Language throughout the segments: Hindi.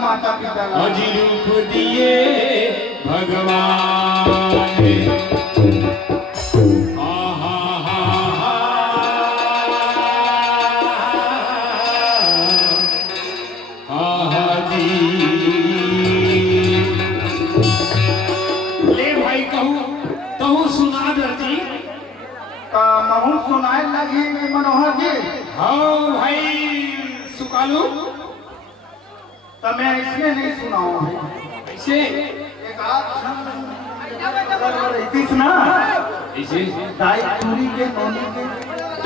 माता पिता अजी रूप दिए भगवान ले भाई कहूँ सुना दर्जी महू सुनाए लगी मनोहर जी। हाँ भाई सुकालू मैं इसलिए नहीं सुनाऊं ऐसे एक आध सुना ऐसे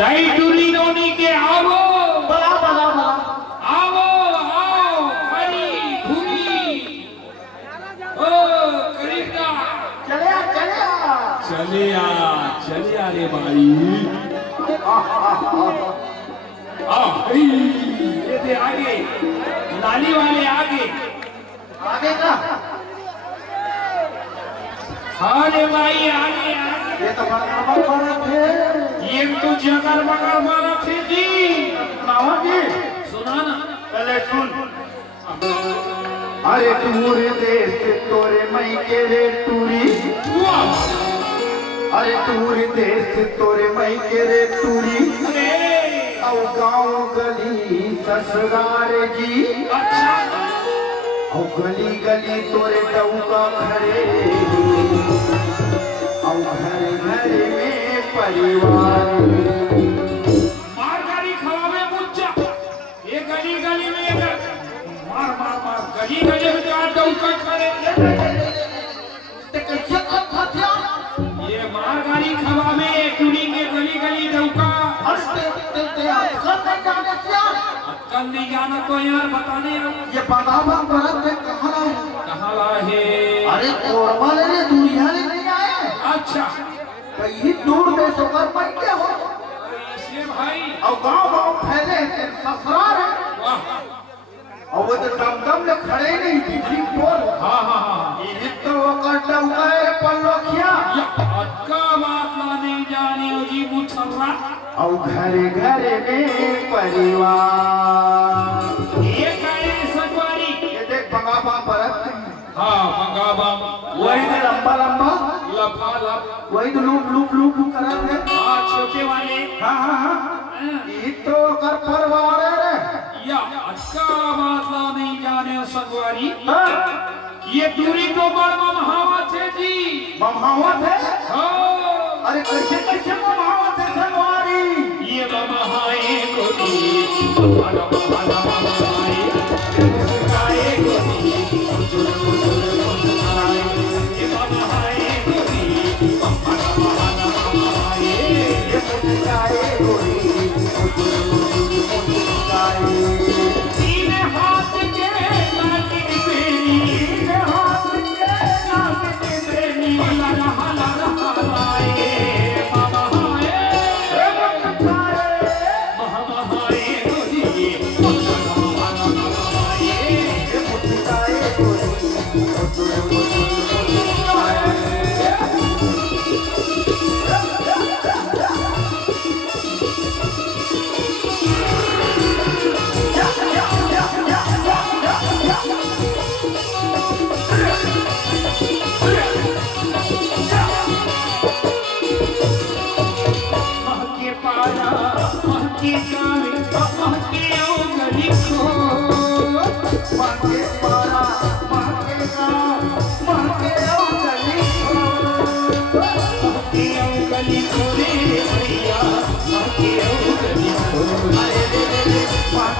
दाई टूरी नोनी के आओ बला बला बला आओ आओ भाई भूमि ओ करीबा चले आ रे भाई ये दे आगे लाली वाले आगे का हाँ रे भाई आगे ये तो बड़ा थे ये तो जगर मगर मारा थे जी नावा जी सुना ना पहले सुन। अरे टूरे देश तोरे मई के रे टूरी अरे टूरे देश तोरे मई के रे टूरी औ गाँव गली ससुराल जी अच्छा औ गली गली तोरे डौका घरे औ घर घर में परिवार मार गाड़ी खवावे मुच्चा ये गली गली में मार मार मार गली गली में तो आज डौका खड़े ये मार गाड़ी खवावे टूरी के गली गली डौका अक्कल नहीं जाना तो यार बताने ये बगावा परत कहाँ लाए अरे कोरबा ले दूरिया ले नहीं आए। अच्छा कहीं दूर देशों का मन क्या हो इसलिए भाई और गाँव फैले ससुराल है वाह और वो तो दमदम में खड़े नहीं बिजली पोल हाँ हाँ हाँ ये तो वो कट्टा उगाए पल्लोखिया अक्का बात ना नहीं जाने जी मुछरा और घरे घरे में परिवार ये काहे सजवारी ये देख बगावा परत हाँ मंगाबा वही तो लंबा लंबा लफा लफ वही तो लूप करत है। हाँ छोटे वाले हाँ ये तो कर परिवार है या अक्का बात ना नहीं जाने सजवारी हाँ? ये दूरी तो बड़ ममहावा थे जी ममहावत है। हाँ अरे कैसे कैसे ममहावत है सनवारी ये ममहाए को दूरी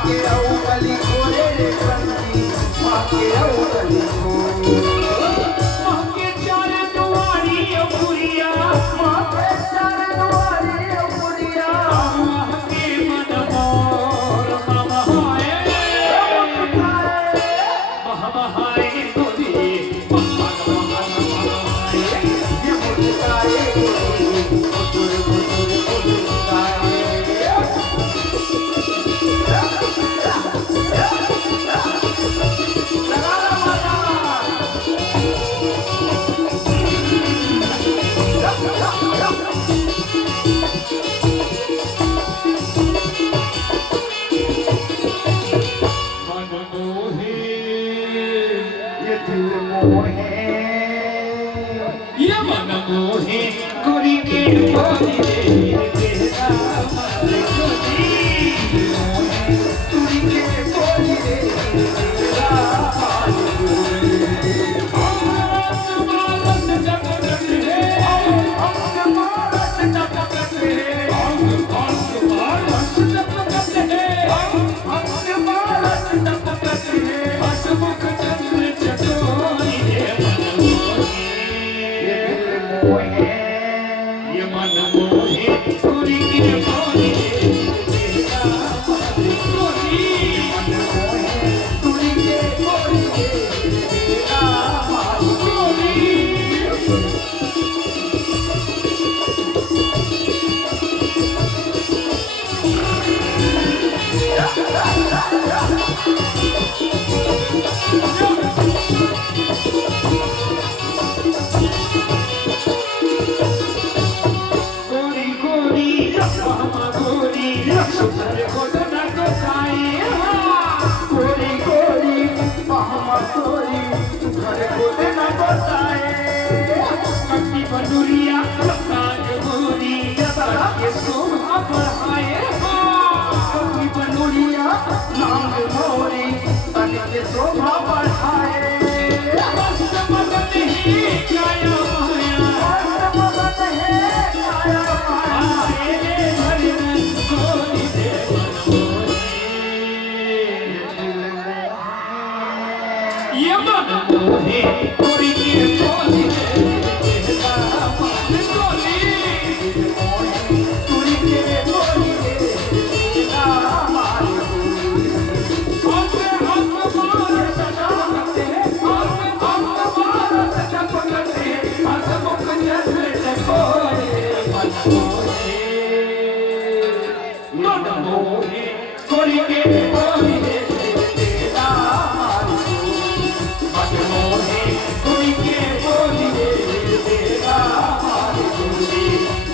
भागे आओ गली खोले रे कंदी भागे आओ गली खोले मांगे चार दुआरी अपुरिया मांगे चार दुआरी अपुरिया मांगे मन मोर ममहाए महमहाए गोरी महमहाए ये मुस्काए बुजुर बुजुर मुस्काए गोरी के बोली रे तेरा मन गोरी तुरी के बोली रे तेरा हाल मारस जगत है मारस जगत है मारस जगत है मारस जगत है हसमुख चंद्र चकोरी रे मन मोहे गोरी के बोली रे तेरा मन गोरी तुरी के बोली रे तेरा हाल गोरी गोरी मामा गोरी सुंदर घोटना को खाए गोरी गोरी मामा गोरी घर को देना बताए कट्टी बंदुरिया नाग गोरी के शोभा बढ़ाए कभी बनोलिया नाम मोरी तन के शोभा बढ़ाए मस्त मगन ही काया माया मगन है काया माया तेरे भरन गोरी देवन ये मन मोहे गोरी के बोली रे तेरा मन गोरी तुरी के बोली रे तेरा हाल आंखे आंख मार सजाते आंख आंख मार सजाते हसमुख चंद्र चकोरे मन मोहे गोरी के बोली रे तेरा हाल मन मोहे गोरी के बोली रे तेरा हाल गोरी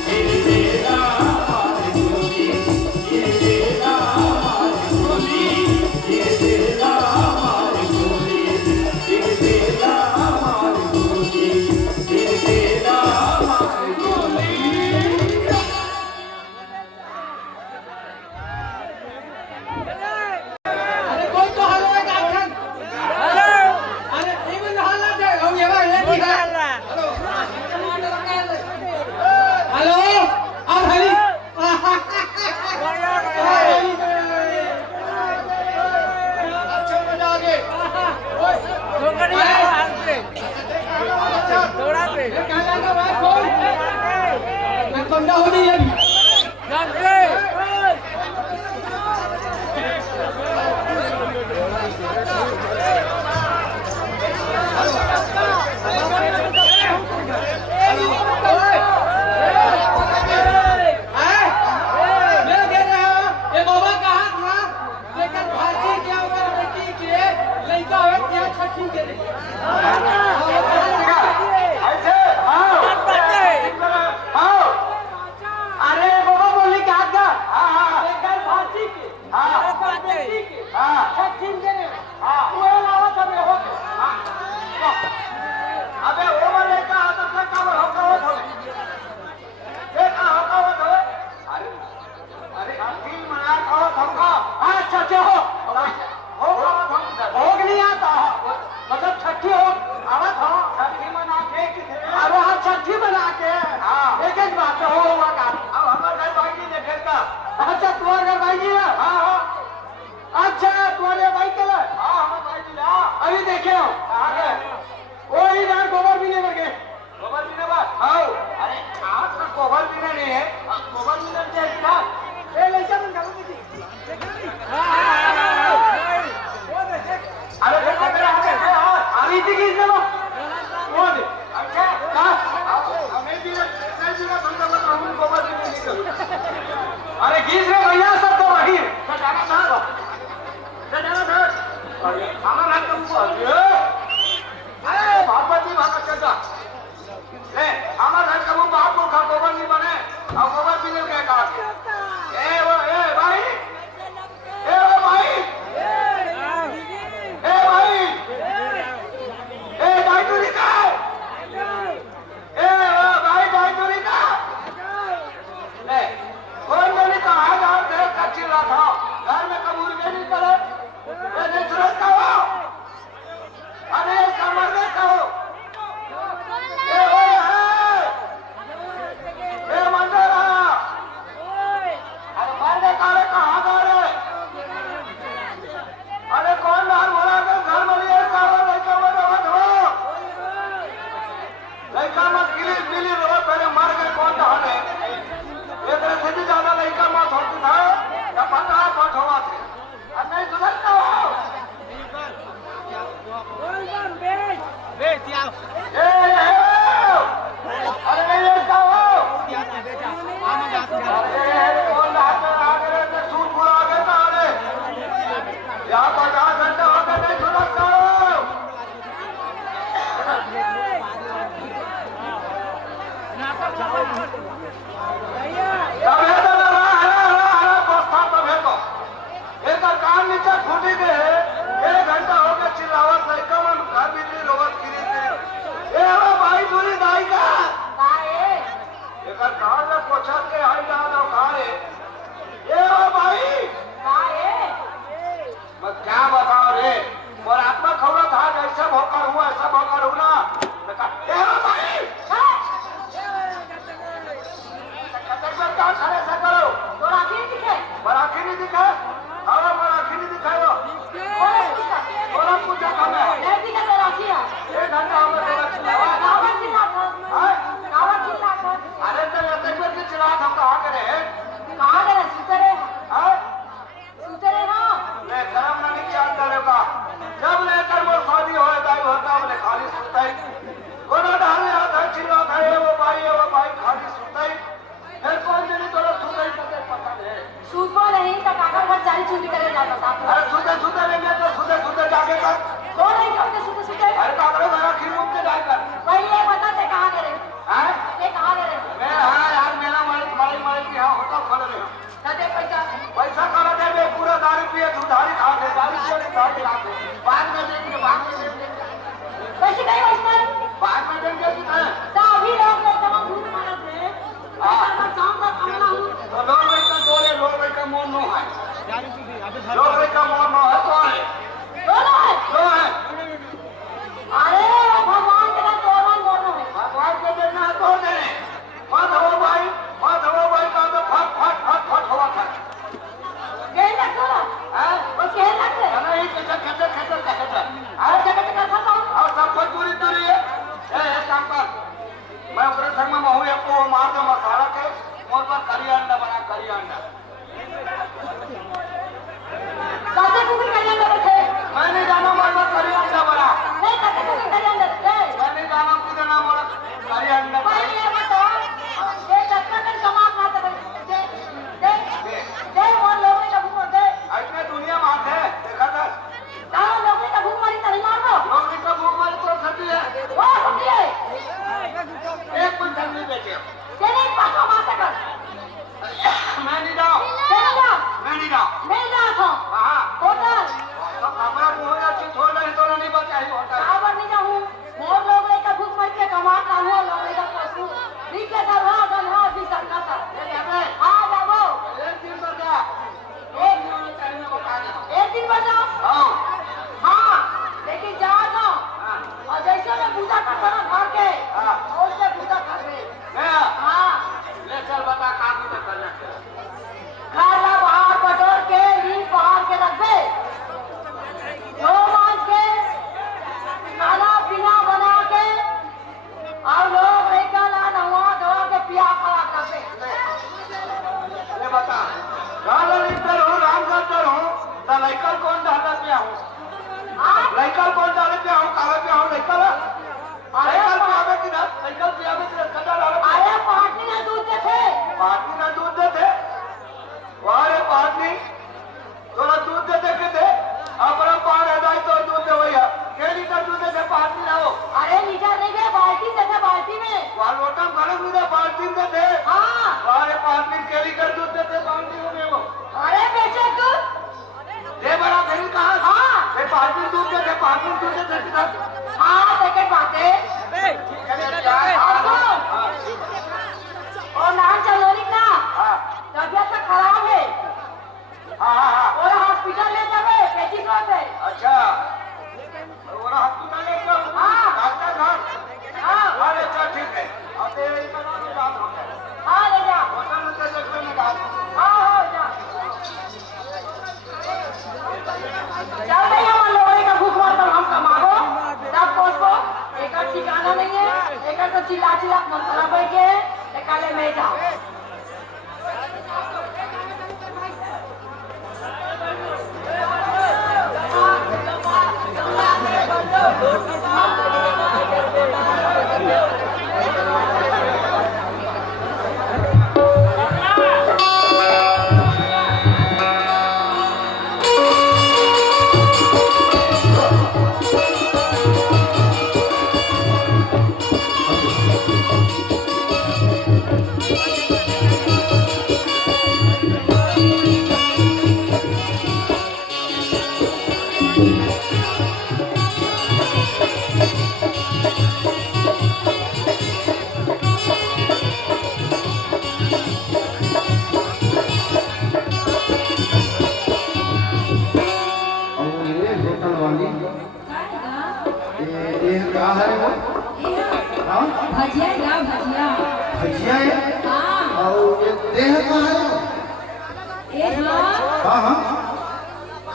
तेरा हाल गोरी तेरा हाल गोरी तेरा हाल गोरी तेरा हाल गोरी तेरा हाल गोरी अरे कोई तो हल्ला है काखन अरे एक बंदा हल्ला दे हम ये भाई नहीं हल्ला हेलो आ हरी अच्छा मजा आ गए ओए ठोकरी हाथ पे थोड़ा पे क्या लगा भाई कौन मैं बंदा हो नहीं अभी डॉक्टर अरे बाबा बोले क्या था अबे वो वाले का आता का होका होता है का होका होता है अरे अरे तीन मना का होका अच्छा क्या हो नहीं आता मतलब छठी हो अभी देखे हो कहाँ गए वो इधर गोबर पीने करके गोबर पीने बात हाँ अरे आप तो गोबर पीने नहीं है गोबर पीने से क्या ए लड़का तुम कहाँ गई अरे देखो मेरा अभी थी किसने वो कौन अच्छा कहाँ हमें भी ना बंदा बता हम गोबर पीने निकल अरे किसने भैया सब तो वही जाना था जाना था हमारा तुमको अरे भगवती भागवत चलता ले हमारा कबू बाप को खा गोबर नहीं बने और गोबर पीने के कहा ए भाई ए भाई ए भाई ए भाई चोरी का ए भाई चोरी का ले कौन नहीं कहा गाँव देख का चिल्ला था घर में कबूल में नहीं करे ये नहीं सुरत का हो अरे इसका मर्द का हो ए मंदिर अरे मर्द काले कहाँ गए रे अरे कौन बाहर बोला कि घर में लिए सारा लड़का मत हो लड़का मत गिली रो पहले मर गए कौन कहा एक से भी ज्यादा लड़का मत होती था या पता पट हुआ थे नहीं सुधरता हो अरे नहीं लेता हो कौन हाथ में आ गए थे सूट पूरा आ गए था अरे यहाँ 50 घंटे हो गए नहीं सुधरता हो कान नीचे फूटी गए 1 घंटा हो गया चिल्लावत नहीं कम घर बिजली रोवत गिरी ए भाई दूरी दाई का एक कहा से पोछा के हाई डाल और कहा रे ए भाई मैं क्या बताओ रे और आत्मा खौरा था जैसे भोकर हुआ ऐसा भोकर हूँ ना ए भाई क्या खड़े से करो बराखी नहीं दिखे अरे बराखी नहीं दिखायो और पूजा कम है 1 घंटा हो गया अरे तो लेते के चला हम कहाँ करे मैं गरम नहीं चाहता रहेगा जब लेकर वो शादी हो दाई होता बोले खाली सुनता ही कोना डाल आता चिल्ला था वो भाई खाली सुनता ही फिर कौन जनी तो सुनता ही पता नहीं सूतवा नहीं तो काका घर चाली छुट्टी करे जाता था अरे सुते लेंगे तो सुते जाके कर दो नहीं करते सुते अरे काका मेरा खीर मुंह के जाए कर पहले बता दे कहाँ गए हैं ये कहाँ गए मैं हाँ यार मेरा मालिक की हाँ होटल खोले रहे दे पैसा करा दे मैं पूरा दारू पिए उधारी खा दे दारू पिए उधारी खा दे बाद में देंगे कैसे गए इसमें बाद में देंगे तो अभी लोग तमाम भूख मारत है मैं काम का कामना हूँ तो लोग का मोन नो है लोग का मोन नो है तो है अरे भगवान के नाम तोरण बोलना है भगवान को देखना तो दे मत हो भाई का तो फट हुआ था कह लगता हैं वो कह लगता है नहीं खेतर और जगत का था और सब कुछ दूरी है ए काम कर मैं अपने संग में महू एक को मार दो मसाला के मोर पर करी अंडा बना करी अंडा कैसे कुछ कर पे आऊं लड़का कौन डाले पे आऊं कागज पे आऊं लड़का ला लड़का पे आवे कि ना लड़का पे आवे कि कदा डाले अरे पार्टी ना दूध देते पार्टी ना दूध देते वारे पार्टी तोरा दूध देते किते अपना पार है दाई तो दूध दे भैया के लीटर दूध देते पार्टी ना हो अरे लीटर नहीं गए बाल्टी देते बाल्टी में वाल लोटम गरम दूध पार्टी में देते हाँ वारे पार्टी के लीटर दूध देते बाल्टी में वो अरे बेचे तू दे बड़ा फिर कहां हाँ ये पार्टी दूध देते पार्टी दूध देते कितना हाँ देखे बातें और नाम चलोरी का हां तबियत तो खराब है हां और हॉस्पिटल ले जावे कैसी बात है अच्छा और हॉस्पिटल ले जाओ हाँ। डॉक्टर साहब हाँ अरे अच्छा ठीक है अब ये इतना तो बात हो गया हाँ ले जा होटल में तो देखते में बात हाँ हाँ जा चल भैया मान लो का भूख मार कर हम कमाओ तब पोसो एक ठिकाना नहीं है एक तो चिल्ला चिल्ला मंत्रा बैठ के एक काले में जाओ भजिया या भजिया भजिया है हाँ और ये देह का है ए हाँ हां हां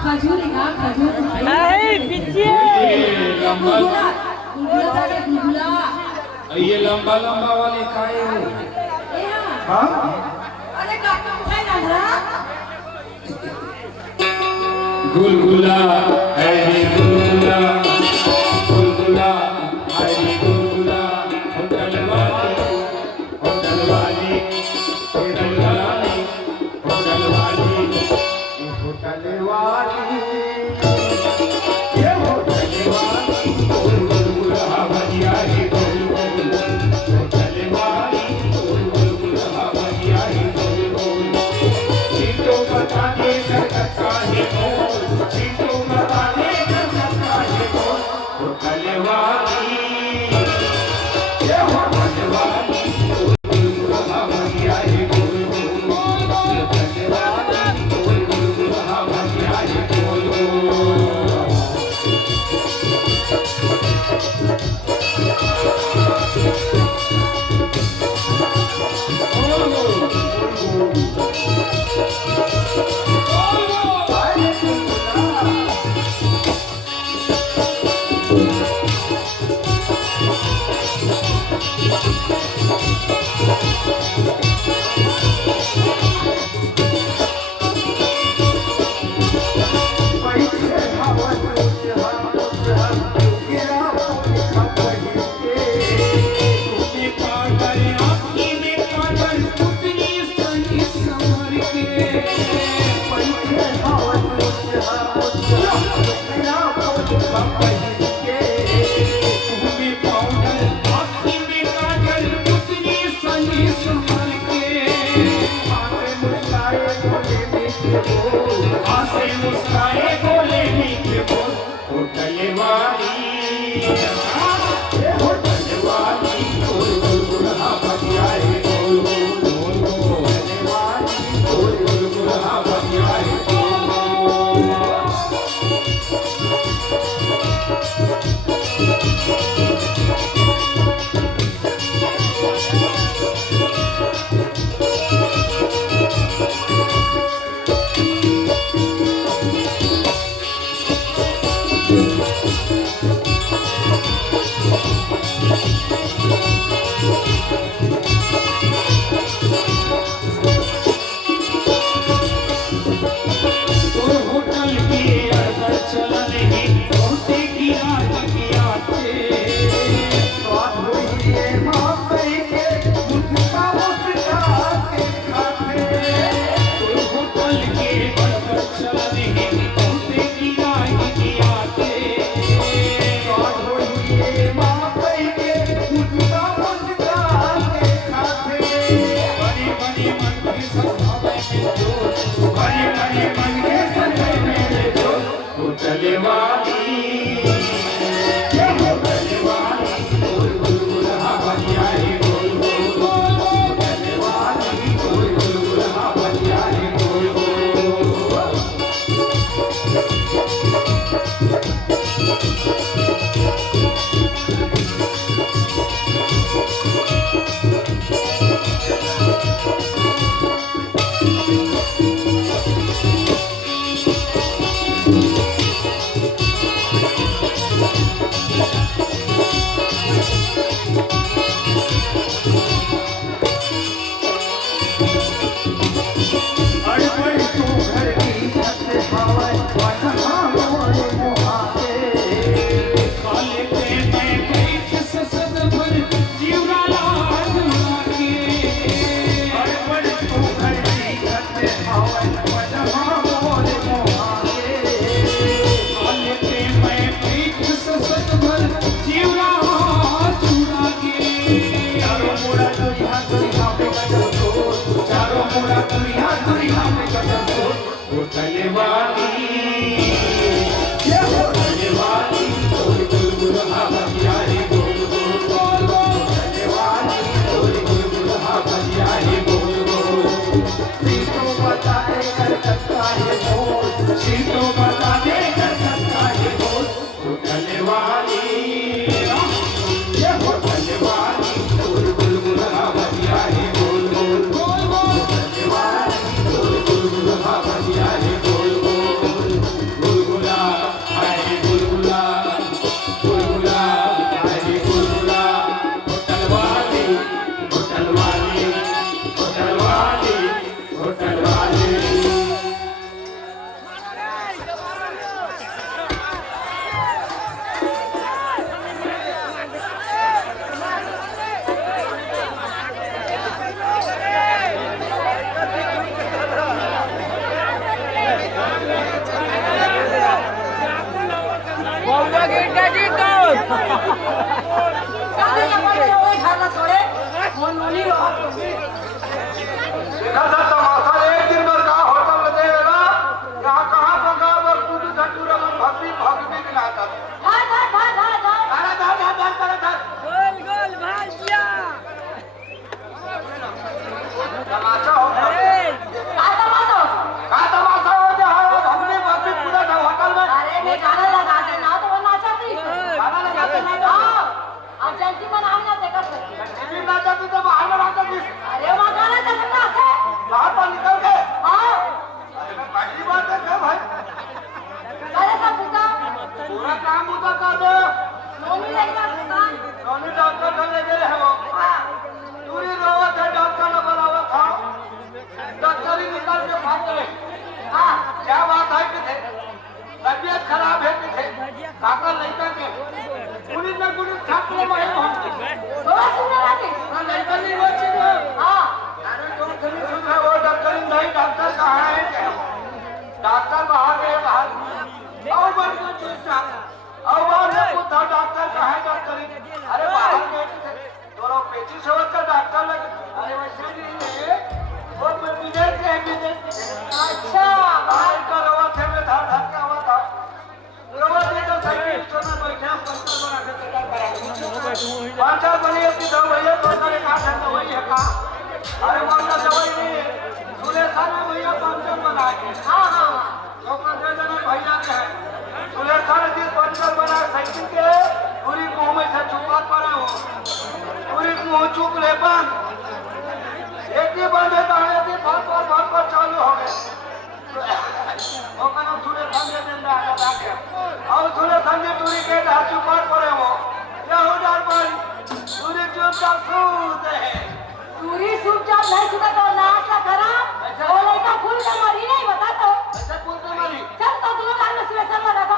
खजूर या खजूर नहीं पीछे गुलगुला गुलगुला था ये गुलगुला ये लंबा लंबा वाले खाए हो ए हाँ हां अरे काका उठाई ना जरा गुलगुला है रे गुलगुला गुलगुला है रे गुलगुला होटल वाली होटल वाली होटल वाली होटल वाली होटल वाली ये होटल वाली गुलगुला भजिया रे गुलगुला होटल वाली गुलगुला भजिया रे गुलगुला चीटो बताने करता है बोल चीटो बताने करता है बोल होटल वाली ये होटल वाली गुलगुला भजिया रे गुलगुला होटल वाली गुलगुला भजिया रे गुलगुला देखा था तमाशा एक दिन भर का होटल में देगा यहाँ कहाँ पंगा पर तू झटूरा में भक्ति भक्ति गिनाता अरे धार गोल गोल भाजिया तमाशा हो का तमाशा हो जहाँ भक्ति भक्ति पूरा था होटल में गाना लगाते ना टीवी ना जाती तो बाहर में आता थी बाहर पर निकल के अरे मैं पहली बार देखा भाई पूरा काम उधर कर दो नॉनी डॉक्टर को ले गए हैं वो पूरी रोवत है डॉक्टर ने बुलावा था डॉक्टर ही निकल के भाग गए क्या बात है कि थे तबीयत खराब है कि थे काका लड़का के पुलिस में पुलिस छात्र में है लड़का नहीं वो चीज अरे जो सुनी सुन रहे वो डॉक्टर नहीं डॉक्टर कहाँ है क्या डॉक्टर बाहर गए बाहर और बड़ी को चुपचाप और बाहर से पूछा डॉक्टर कहाँ है डॉक्टर अरे बाहर गए दोनों पेची से का डॉक्टर लगे अरे वैसे नहीं है वो विदेश के विदेश अच्छा बाहर का रवा थे में था धक्का हुआ था रवा थे तो साइकिल छोड़ना बैठे हम पंचर बना के तैयार करा पंचर बनी अपनी दो भैया तो करे कहा था दवाई है कहा अरे मामला दवाई नहीं सुने सारे भैया पंचर बनाए तो दे देना भैया के है सुने सारे दिन पंचर बना साइकिल के पूरी मुंह में से चुपा पड़े हो पूरी मुंह चुप ले बंद एक ही बंद है तो एक ही बार चालू हो गए वो कनो सुने संजय दिन में आकर रखे और सुने संजय दूरी के ढाल चुपा पड़े हो क्या हो डर पर दूरी चुपचाप सूत है पूरी चुपचाप नहीं सुना तो नाश्ता करा वो लड़का फूल का मरी नहीं बता तो ऐसा पूछते मरी चल तो दोनों लाल में सुबह लगा